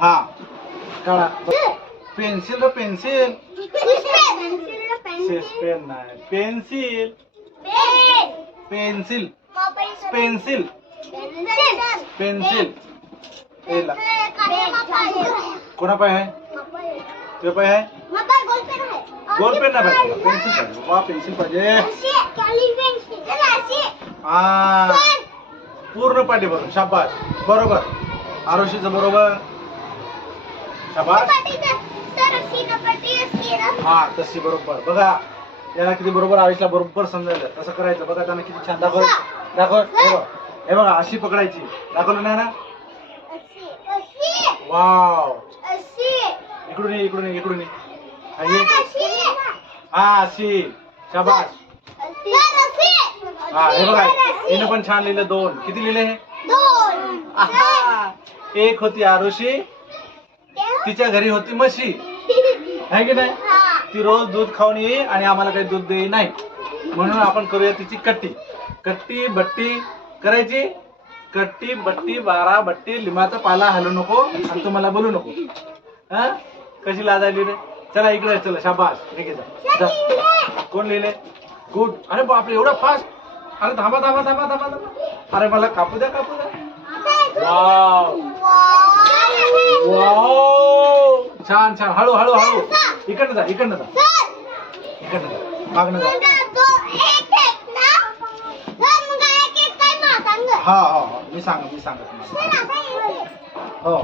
हा. काढा. पेन्सिल र पेन्सिल. पेन नाही. पेन्सिल. पेन्सिल. पेन्सिल. पेन्सिल. कोणा पाय आहे? तुझ्या पाय आहे? गोल पेन नाही पाहिजे. पेन्सिल पाहिजे. वा पेन्सिल पाहिजे. हा पूर्ण पाठी बरोबर शाबास. बरोबर. आरोशीचं बरोबर. हा तशी बरोबर. बघा याला किती बरोबर आयुषला बरोबर समजायचं तसं करायचं. बघा त्यांना किती छान दाखव. दाखव. हे बघ हे बघा अशी पकडायची. दाखवलं नाही ना? वाव. इकडून ये इकडून ये इकडून ये. हा, अशी. शाबास. हा हे बघा हिनं पण छान लिहिलं दोन. किती लिहिले हे. एक होती आरुषी तिच्या घरी होती म्हशी. आहे की नाही? ती रोज दूध खाऊन येई आणि आम्हाला काही दूध देई नाही. म्हणून आपण करूया तिची कट्टी. कट्टी बट्टी करायची. कट्टी बट्टी बारा बट्टी लिंबाचा पाला हलू नको आणि तुम्हाला बोलू नको. हा? कशी लाजायली रे? चला इकडे चला शाबास. ठीक आहे. जा. कोण लिहिले? गुड. अरे बापरे एवढा फास्ट अरे थांबा थांबा थांबा थांबा थांबा. अरे मला कापू द्या कापू द्या. Wow wow. छान छान. हळू हळू हळू. इकडनं जा इकडनं जा. इकडनं जा. मागणं जा. हा हा हा मी सांग मी सांगत तुम्हाला. हो.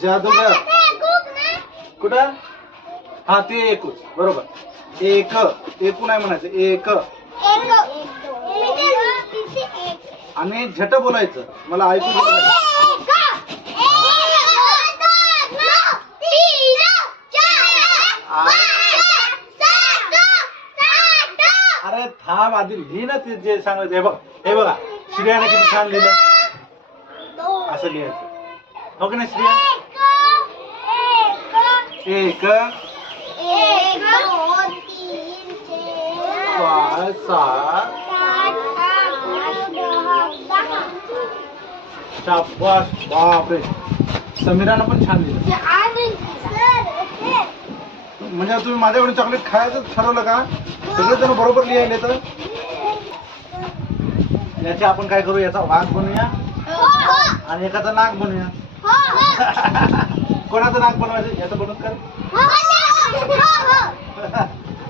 जादूगर. कुठं? हा ते एकूच. बरोबर. एक एकूण आहे म्हणायचं. एक. आणि झट बोलायचं. मला ऐकू. अरे थांब आधी लिही ना ते जे सांगायचं हे बघ. हे बघा. श्रेयाने किती छान लिहिलं. असं लिहायचं. हो की नाही श्रेया? एक. शाबास बापरे. समीरानं पण छान लिहिलं म्हणजे तुम्ही माझ्याकडून चॉकलेट खायचं ठरवलं का? सगळे जण बरोबर लिहायले तर याचे आपण काय करू? याचा वाघ बनवूया आणि एकाचं नाक बनवूया कोणाचं नाक बनवायचं? याचं बनवून कर.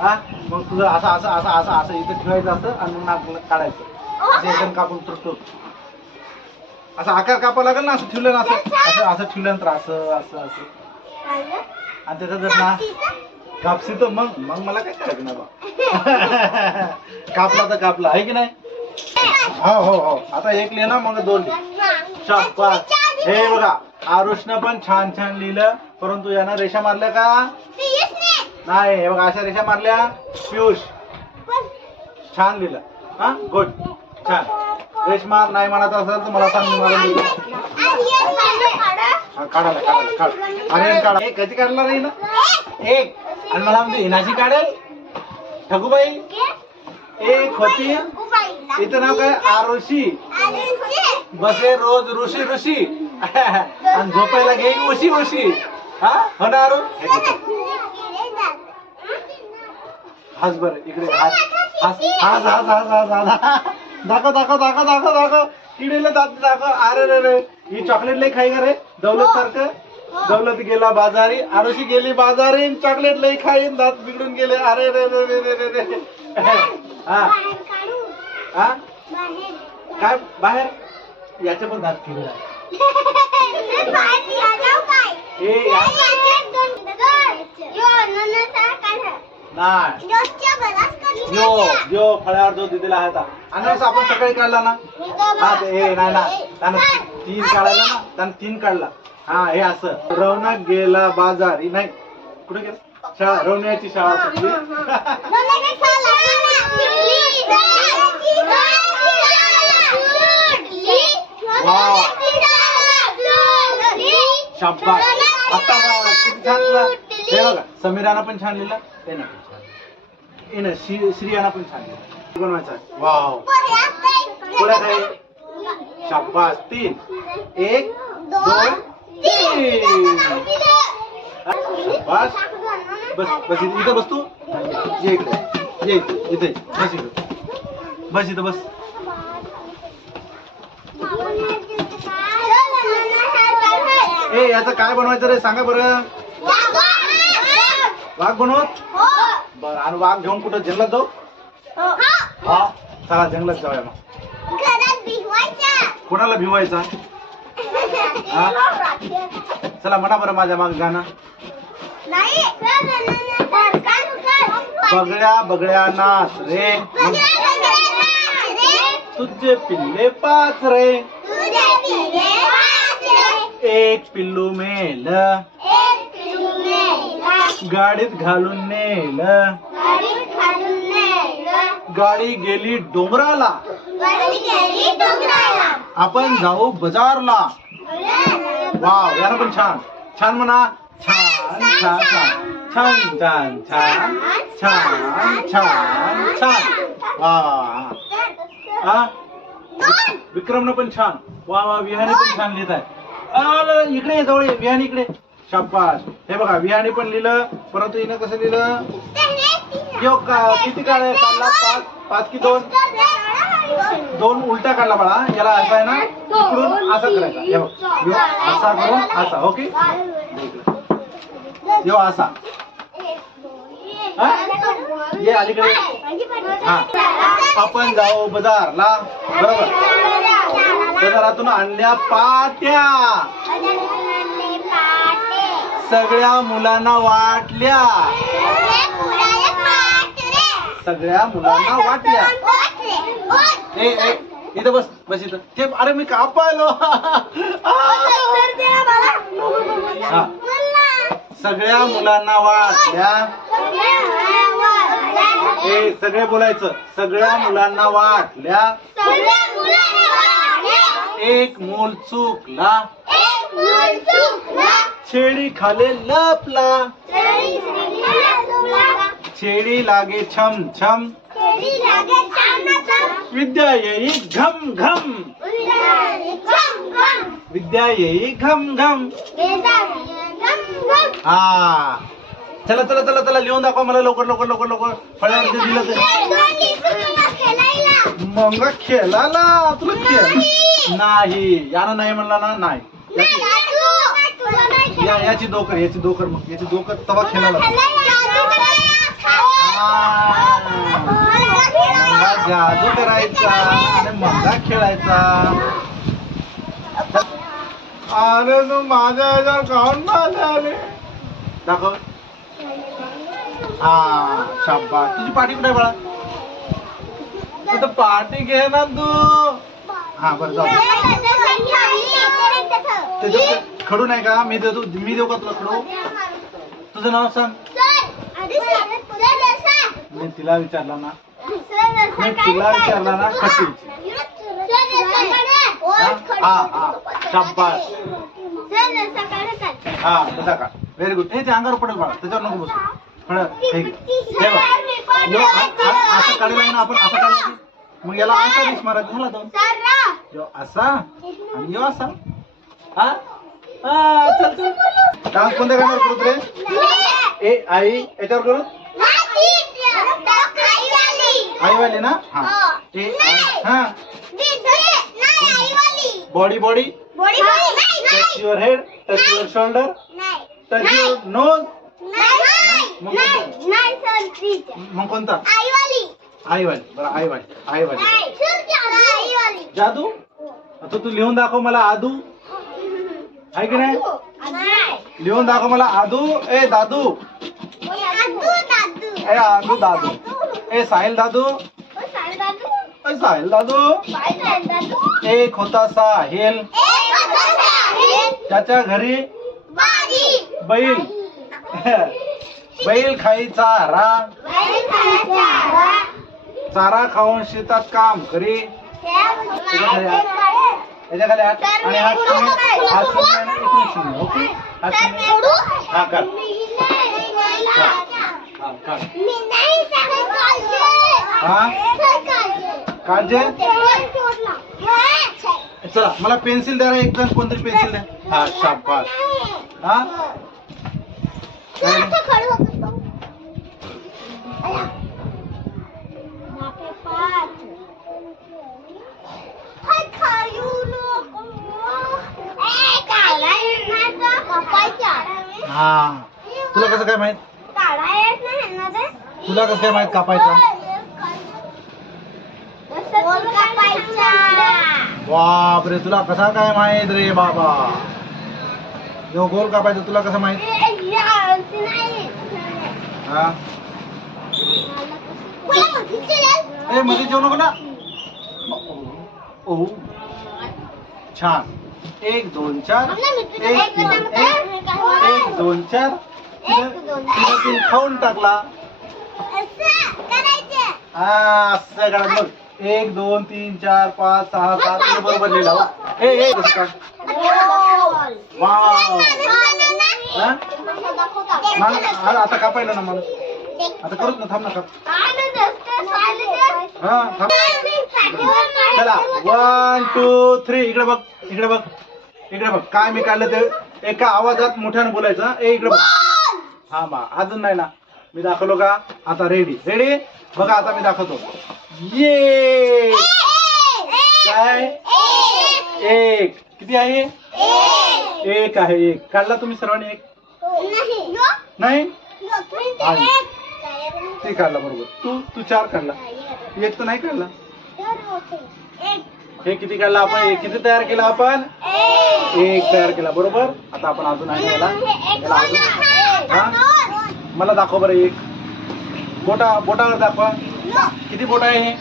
हा? मग तुझं असं असं असं असं असं इथे ठेवायचं असं आणि मग नाक काढायचं. असं कापून तुटतो असं आकार कापावा लागेल ना असं ठेवलं ना असं असं असं ठेवल्यानंतर असं असं असं. आणि त्याचा जर ना कापसी तर मग मग मला काय करायचं ना बा? कापला तर कापला आहे की नाही? हो हो हो. आता एक लिहिना मग दोन लिह. हे बघा आरुषनं पण छान छान लिहिलं परंतु यानं रेषा मारल्या का? नाही हे बघा अशा रेषा मारल्या. पियुष. छान लिहिलं. हा? गुड छान. रेशमा नाही म्हणत असेल तर मला सांग मी हा, काढायला काढायला काढ. अरे काढा. एक कधी काढला नाही ना? एक. आणि मला म्हणते हिनाशी काढेल. ठगूबाई. एक होती. इथं नाव काय? आरुषी. बसे रोज ऋषी ऋषी. आणि झोपायला घेईन उशी उशी. हा? हो ना अरुण? हस बर इकडे हस. हस हस हस हस हस हस. दाखव दाखव दाखव दाखव दाखव. किडीला दात दाखव. अरे रे रे. ही चॉकलेट लई खाई का रे? दौलत सारखं? दौलत गेला बाजारी. आरुषी गेली बाजारी चॉकलेट लई खाईन दात बिघडून गेले. अरे रे रे रे रे रे रे. हा. हा? काय? बाहेर? याचे पण दात फिरला हे या- नाही. यो यो फळ्यावर जो दिलेला आहे अननस आपण सकाळी काढला ना? हा ते हे नाही ना त्यानं तीन काढायला ना? त्यानं तीन काढला. हा हे असं. रवनाक गेला बाजार. ही नाही. कुठे गेला? शाळा रवण्याची शाळा सुटली शाबास. आता किती छान लिहिलं हे बघा समीराना पण छान लिहिलं त्यानं पण छान लिहिलं. श्री श्रियाना पण छान लिहिलं बनवायचं? आहे वाव. पुढे काय? शाबास. तीन. एक दोन तीन. शाबास. बस बस इथं इथं बस तू. ये इकडे. ये इथं इथे. बस इथं. बस इथं बस. ए याचं काय बनवायचं रे? सांगा बरं. वाघ बनवत बरं आणि वाघ घेऊन कुठं? जंगलात जाऊ? हा. चला जंगलात जाऊया मग. कोणाला भिवायचा? चला म्हणा बरं माझ्या माग गाणं. बगड्या बगड्या नाच रे. तुझे पिल्ले पाच रे. एक पिल्लू मेल. गाडीत घालून नेल. गाडी गेली डोंगराला. आपण जाऊ बाजारला. वाव यानं पण छान. छान म्हणा. छान छान छान. छान छान. छान छान छान. छान वा हा? विक्रमनं पण छान. वा वा विहाने पण छान लिहित आहे इकडे ये, जवळ विहानी इकडे. शाबास. हे बघा विहानी पण लिहिलं परंतु हिनं कसं लिहिलं? यो का किती काळ काढला? पाच पाच की दोन? दोन उलट्या काढला बाळा. याला असा आहे ना इकडून असा करायचा. हे बघ. असा करून असा हो ओके यो असा. हा? ये अलीकडे. हा. आपण जाऊ बाजारला बरोबर. बाजारातून आणल्या पाट्या. सगळ्या मुलांना वाटल्या. सगळ्या मुलांना वाटल्या. ए ए इथं बस बस इथं. ते अरे मी कापायलो. हा. सगळ्या मुलांना वाटल्या. ए सगळे बोलायचं. सगळ्या मुलांना वाटल्या. एक मूल चुकला। छेडी खाले लपला। छेडी लागे छम छम। विद्या येई घम घम। विद्या यही घम घम। हा। चला चला चला चला लिहून दाखवा मला लवकर लवकर लवकर लवकर. फळ्यावरती दिलं मग खेळाला तुला खेळ नाही. यानं नाही म्हणला ना नाही. याची- या याची दोकर याची दोकर मग. याची दोकर तवा खेळाला मंगा जादू करायचा आणि मंगा खेळायचा. अरे तू माझ्या ह्याच्यावर काढून आले आले? दाखव. हा शाब्बा तुझी पाठी कुठे आहे बाळा? तू तर पाठी घे ना तू हा बरं जाऊ त्याच्यात खडू नाही का मी देतो मी देऊ का तुला खडू तुझं नाव सांग मी तिला विचारला ना मी तिला विचारला ना कशी हा हा हा तसा का व्हेरी गुड हे ते अंगावर पडेल बाळा त्याच्यावर नको बसू खरं हे. हे बघ. यो, आ- आ- असं काढलं आहे ना आपण असं काढलं की. मग याला असा दिस मारायचा झाला दोन. यो असा. आणि यो असा. हा? हा चल चल. डान्स कोणत्या गाण्यावर करू रे ए आई याच्यावर करू? आई वाली ना? हा. ए आई. हा. Body body touch your head touch your shoulder touch your nose मग कोणता? आई सर तीच मग कोणता? आईवाली. जादू? आता तू लिहून दाखव मला आदू. आहे की नाही? लिहून दाखव मला आदू. ए दादू. ए आदू दादू. ए साहिल दादू. ए साहिल दादू. बाय साहेब दादू. एक होता साहिल. त्याच्या घरी बाजी. बैल. बैल खाई चारा चारा खाऊन शेतात काम करी. याच्या खाली हात आणि हात शून्य हात शून्य आणि इकडे शून्य ओके हा हा काढ हा? काढ हा काढजे चला मला पेन्सिल द्या रे एक जण कोणतरी पेन्सिल द्या. हा शाबास. हा? हा. तुला कसं काय माहीत? तुला कसं काय माहीत कापायचं? बापरे तुला कसा काय माहीत रे बाबा? यो गोल कापायचं तुला कसं माहीत? हा? ए मध्ये जेवू नको ना. ओ छान. एक दोन चार. एक तीन एक एक. दोन चार. तिनं खाऊन टाकला. हा असं बघ. एक दोन तीन चार पाच सहा सात तिनं बरोबर लिहिला. हो. ए ए कसं काय वाव. हा? आता कापायला ना मला? आता करूच ना थांब ना काप हा थांब. चला वन टू थ्री इकडे बघ इकडे बघ इकडे बघ. काय मी काढलं ते? एका आवाजात मोठ्यानं बोलायचं? ए इकडे बघ. हा बा अजून नाही ना. मी दाखवलो का? आता रेडी रेडी बघा आता मी दाखवतो. ये! काय? एक. किती आहे? एक आहे एक. काढला तुम्ही सर्वांनी एक? नाही ते काढला बरोबर तू तू चार काढला एक तर नाही काढला हे किती काढला आपण हे किती तयार केला आपण एक तयार केला बरोबर आता आपण अजून आहे याला याला अजून हा मला दाखव बरं एक बोटा बोटावर दाखवा किती बोट आहे हे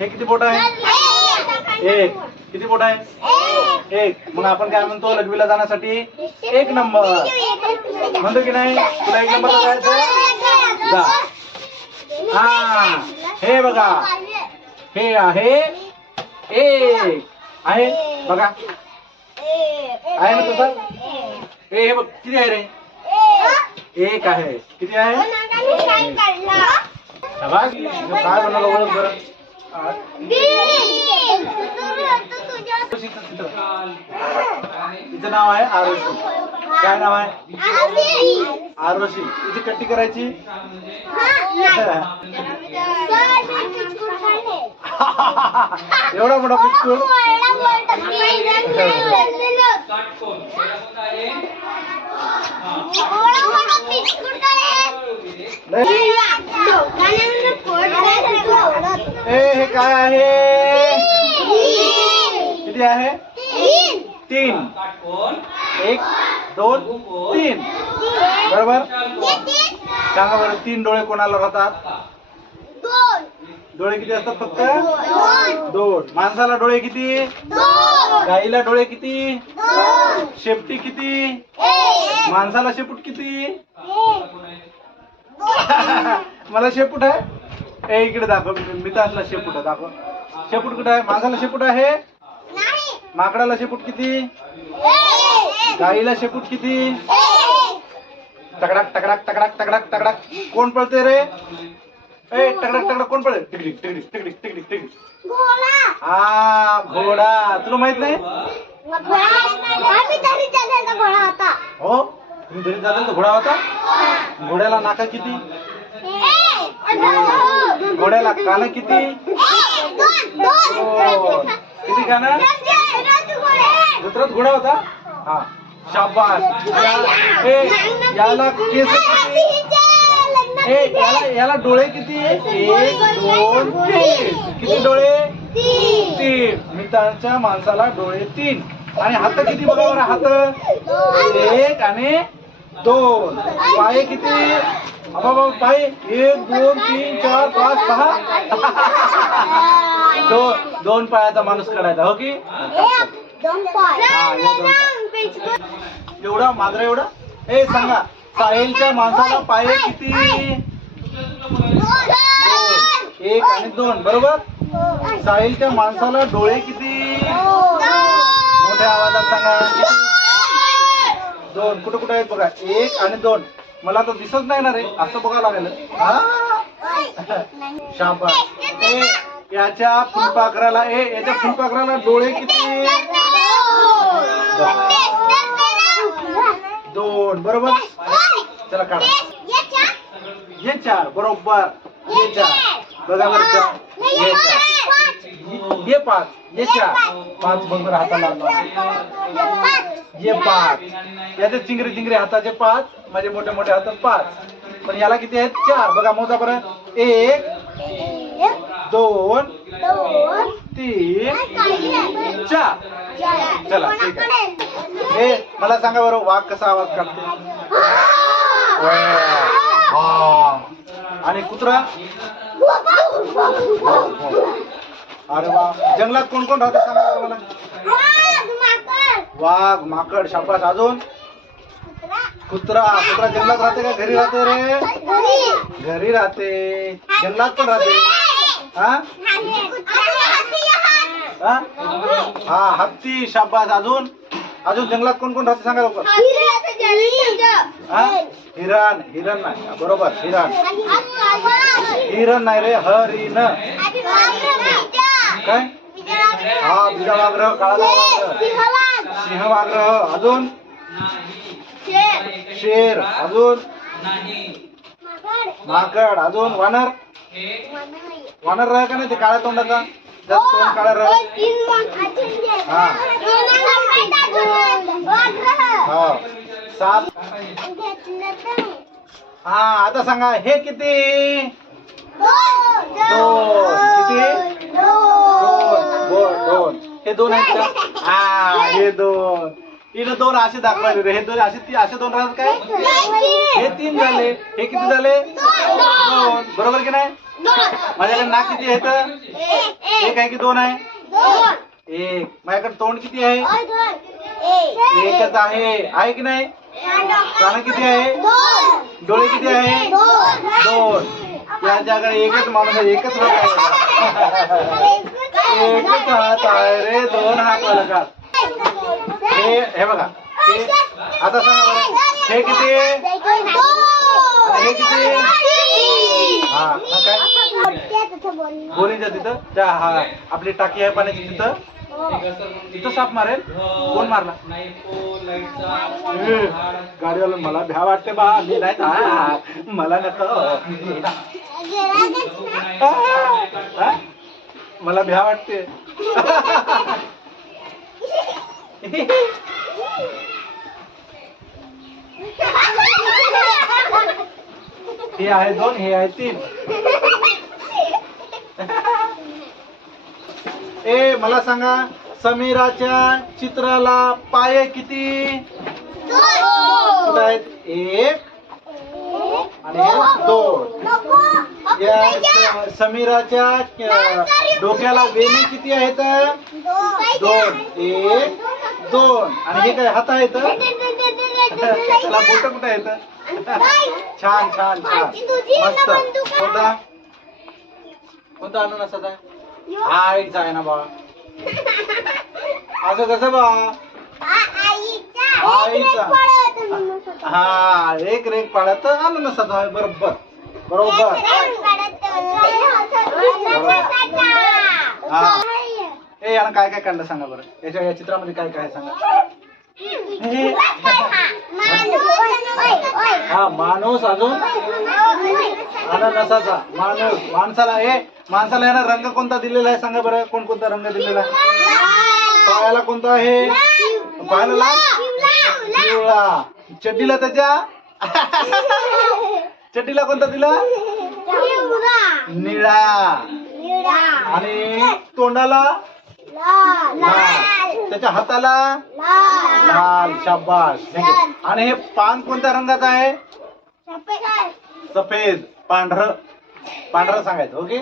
हे किती बोट आहे एक किती बोट आहे एक. मग आपण काय म्हणतो लघवीला जाण्यासाठी? एक नंबर. म्हणतो की नाही? तुला एक नंबरला जायचं जा. हा. हे बघा. हे आहे एक. आहे? बघा. आहे ना तसं हे हे बघ. किती आहे रे? एक आहे. किती आहे? काय बनवलं ओळख बरं. तिचं नाव आहे आरुषी काय नाव आहे? आरुषी तिची कट्टी करायची? एवढा मोठा पिस्तूल ए हे काय आहे किती आहे तीन एक दोन तीन बरोबर सांगा बरं तीन डोळे कोणाला राहतात? डोळे किती असतात फक्त? दोन. माणसाला डोळे किती? गाईला डोळे किती? शेपटी किती? माणसाला शेपूट किती? मला शेपूट आहे. ए इकडे दाखव. मितासला शेपूट आहे. दाखव. शेपूट कुठे आहे? माणसाला शेपूट आहे? माकडाला शेपूट किती? गाईला शेपूट किती? तगडाक तगडाक तगडाक तगडाक तगडाक. कोण पळते रे? ए तगडाक तगडाक कोण पळते टिकडिक टिकडिक टिकडिक टिकडिक टिकडिक हा घोडा. तुला माहीत नाही? हो? तुम्ही घरी तर घोडा होता? घोड्याला नाका किती? घोड्याला कान किती? हो. किती कान? जत्रात घोडा होता? हा. शाबास. याला केस ए याला याला डोळे किती? एक दोन तीन किती डोळे? तीन. मित्रांच्या माणसाला डोळे तीन. आणि हात किती बघा बरं हात? एक आणि दोन. पाय किती? बाबा पाय. एक दोन तीन चार पाच सहा. दोन दोन पायाचा माणूस काढायचा हो की? एवढा मांजरा एवढा ए सांगा साहिलच्या माणसाला पाय किती एक आणि दोन बरोबर साहिलच्या माणसाला डोळे किती मोठ्या आवाजात सांगा दोन कुठे कुठे आहेत बघा एक आणि दोन मला तर दिसत नाही ना रे असं बघावं लागेल हा? शाबास ए याच्या फुलपाखराला ए याच्या फुलपाखराला डोळे किती दोन बरोबर? चला काढा. हे चार बरोबर. हे चार. बघा बरं चार. हे चार. हे पाच. हे चार. पाच. बरोबर हाताला. हे पाच. याचे चिंगरे चिंगरे हाताचे पाच माझे मोठे मोठे हात पाच. पण याला किती आहेत? चार. बघा मोजा बरं. एक दोन तीन. चार चला ठीक आहे. ए मला सांगा बरं वाघ कसा आवाज काढते? हा. आणि कुत्रा? अरे वा. जंगलात कोण कोण राहते सांगा मला. वाघ माकड. शाबास. अजून? कुत्रा. कुत्रा जंगलात राहते का? घरी राहते रे? घरी. राहते. जंगलात पण राहते? हा? हा? हा हत्ती शाबास अजून? अजून जंगलात कोण कोण राहते सांगा लवकर. हा? हिरण हिरण नाही. बरोबर हिरण. हिरण नाही रे हरिण. काय? हा बिजा वाग्रह काळा सिंह वाग्रह अजून? शेर अजून? माकड अजून? वानर? वानर राह का नाही ते काळ्या तोंडाचा? तोंड काळा राह हा. हा. साप हा आता सांगा हे किती? दोन. किती? दोन. दोन दोन. हे दोन आहेत का? हा हे दोन. हिनं दोन असे दाखवायले रे हे दोन असे ती असे दोन राहतात काय? हे तीन. झाले. हे किती झाले? दोन. बरोबर की नाही? माझ्याकडे नाक किती आहेत एक आहे की दोन आहे एक। माझ्याकडे तोंड किती आहे एकच आहे आहे की नाही? कान किती आहे डोळे किती आहे दोन त्यांच्याकडे एकच माणूस आहे एकच हात आहे एकच हात आहे रे दोन हात वाला हे हे बघा। आता सांगा बरं हे किती हे किती हा हा काय बोरीच्या तिथं. त्या हा आपली टाकी आहे पाण्याची तिथं. तिथं साप मारेल? कोण मारला? गाडीवाला मला भ्या वाटते बा. मी नाही हा, मला नको. हा? मला भ्या वाटते. हे आहे दोन हे आहे तीन. ए मला सांगा समीराच्या चित्राला पाय किती? कुठं आहेत? एक आणि हे दोन. या स- समीराच्या अ, डोक्याला वेणी किती आहेत? दोन. एक दोन. आणि हे काय हात आहेत? त्याला बोट कुठे आहेत? छान छान छान. मस्त. कोणता? कोणता आणून असत एक आहे ना बा. असं कसं बा? हा एक रेक पाड्यात आणून असत आहे बरोबर. बरोबर. हा. ए यानं काय काय काढलं सांगा बरं? याच्या या चित्रामध्ये काय काय सांगा? हा माणूस अजून? अननसाचा माणूस माणसाला हे माणसाला यानं रंग कोणता दिलेला आहे? सांगा बरं कोण कोणता रंग दिलेला आहे? पायाला कोणता आहे? पायाला लाल? पिवळा. चड्डीला त्याच्या? चड्डीला कोणता दिला? निळा. आणि तोंडाला? त्याच्या हाताला? लाल. शाबास. आणि हे पान कोणत्या रंगाचं आहे? सफेद पांढर पांढर सांगायचं ओके?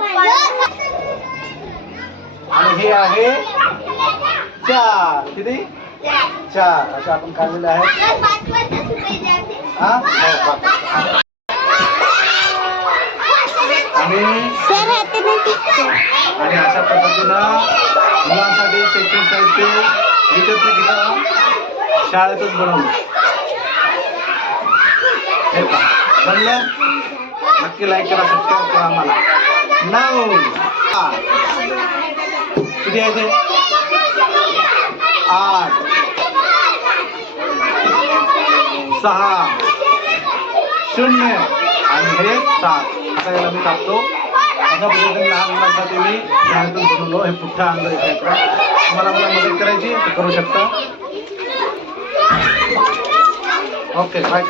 आणि हे आहे चार. किती? चार. असे आपण काढलेले आहेत. हो, आणि आणि अशा पद्धतीनं मुलांसाठी शैक्षणिक साहित्य विकत शाळेतच बनवलं हे बनलं? नक्की लाईक करा सबस्क्राईब करा आम्हाला. नऊ किती आहे ते? आठ. सहा. शून्य. आणि हे सात. आता याला मी टाकतो अशा पद्धतीने लहान मुलांसाठी मी शाळेतून बनवलो. हे पुठ्ठा अंग एकत्र तुम्हाला मला मदत करायची करू शकता? Okay bye